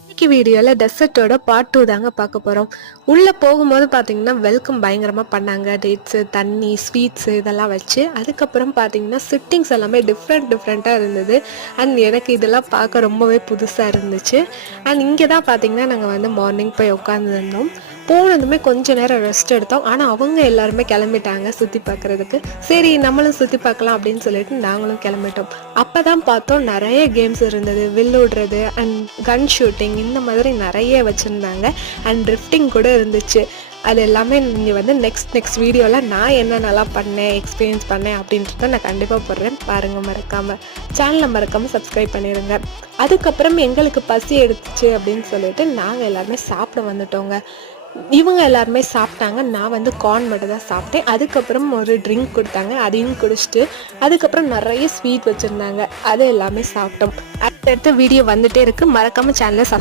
இன்னைக்கு வீடியோவில் டெசர்ட்டோட பார்ட் 2 தாங்க பார்க்க போகிறோம். உள்ளே போகும்போது பார்த்தீங்கன்னா வெல்கம் பயங்கரமாக பண்ணாங்க. டேட்ஸு, தண்ணி, ஸ்வீட்ஸு இதெல்லாம் வச்சு. அதுக்கப்புறம் பார்த்தீங்கன்னா சிட்டிங்ஸ் எல்லாமே டிஃப்ரெண்ட்டாக இருந்தது. அண்ட் எனக்கு இதெல்லாம் பார்க்க ரொம்பவே புதுசாக இருந்துச்சு. அண்ட் இங்கே தான் பார்த்தீங்கன்னா நாங்கள் வந்து மார்னிங் போய் உட்காந்துருந்தோம். போனதுமே கொஞ்ச நேரம் ரெஸ்ட் எடுத்தோம். ஆனால் அவங்க எல்லாருமே கிளம்பிட்டாங்க சுற்றி பார்க்குறதுக்கு. சரி நம்மளும் சுற்றி பார்க்கலாம் அப்படின்னு சொல்லிட்டு நாங்களும் கிளம்பிட்டோம். அப்போ தான் பார்த்தோம் நிறைய கேம்ஸ் இருந்தது. வில் விடுறது அண்ட் கன் ஷூட்டிங் இந்த மாதிரி நிறைய வச்சுருந்தாங்க. அண்ட் ட்ரிஃப்டிங் கூட இருந்துச்சு. அது எல்லாமே நீங்கள் வந்து நெக்ஸ்ட் வீடியோவில் நான் என்னென்னலாம் பண்ணேன், எக்ஸ்பீரியன்ஸ் பண்ணேன் அப்படின்றத நான் கண்டிப்பாக போடுறேன். பாருங்கள், மறக்காமல் சேனலை மறக்காமல் சப்ஸ்கிரைப் பண்ணிடுங்க. அதுக்கப்புறம் எங்களுக்கு பசி எடுத்துச்சு அப்படின்னு சொல்லிட்டு நாங்கள் எல்லாருமே சாப்பிட வந்துட்டோங்க. இவங்க எல்லாருமே சாப்பிட்டாங்க. நான் வந்து கார்ன் மட்டும் தான் சாப்பிட்டேன். அதுக்கப்புறம் ஒரு ட்ரிங்க் கொடுத்தாங்க, அதையும் குடிச்சிட்டு அதுக்கப்புறம் நிறைய ஸ்வீட் வச்சுருந்தாங்க. அது எல்லாமே சாப்பிட்டோம். அடுத்தடுத்த வீடியோ வந்துகிட்டே இருக்குது. மறக்காமல் சேனலை சப்ஸ்கிரைப்